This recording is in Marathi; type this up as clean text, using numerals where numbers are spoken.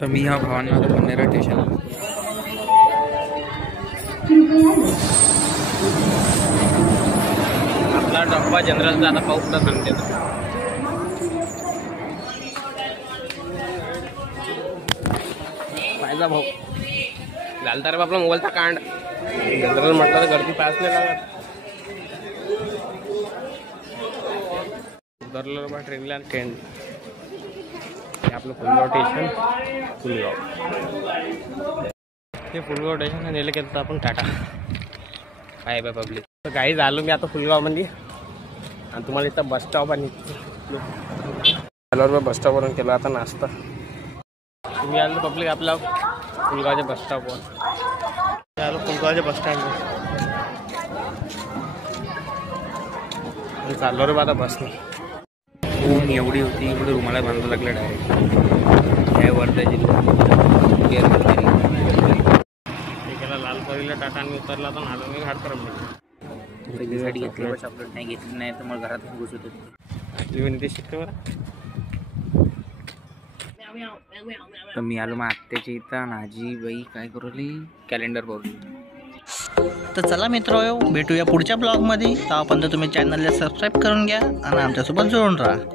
तर मी ह्या भावांना बनेरा स्टेशन आपला डब्बा जनरलचा आता पाऊस तर सांगते पाहिजा भाऊ झालता रे आपला मोबाईलचा कांड जनरल म्हटलं तर गर्दी पास नाही लागत उतरलो बा ट्रेनला ट्रेन आपलं फुलगाव स्टेशन हे फुलगाव स्टेशन नेलं केलं तर आपण टाटा बाय बाय पब्लिक तर काही झालो मी आता फुलगावमध्ये आणि तुम्हाला इथं बस स्टॉप आणि बस स्टॉपवरून केला आता नाश्ता तुम्ही आलो पब्लिक आपला फुलगावच्या बस स्टॉपवर आलो फुलगावच्या बस स्टँडवर चाललो रे आता बसने ऊन एवढी होती इकडे रुमाला बांधावं लागलं डायरेक्ट काय वर्धा जिल्हा केला लालपरीला टाटा आणि उतरला तर आलो मी घाटकर पहिलीसाठी घेतली चॉकलेट नाही घेतली नाही तर मग घरात घुसत होती तुम्ही ते शिकते बरं तर मी आलो मग आत्याच्या इथं आजी बाई काय करू कॅलेंडर पाहू तर चला मित्र भेटूया पुढच्या ब्लॉगमध्ये. तेव्हापर्यंत तुम्ही चॅनलला सबस्क्राईब करून घ्या आणि आमच्यासोबत जोडून राहा.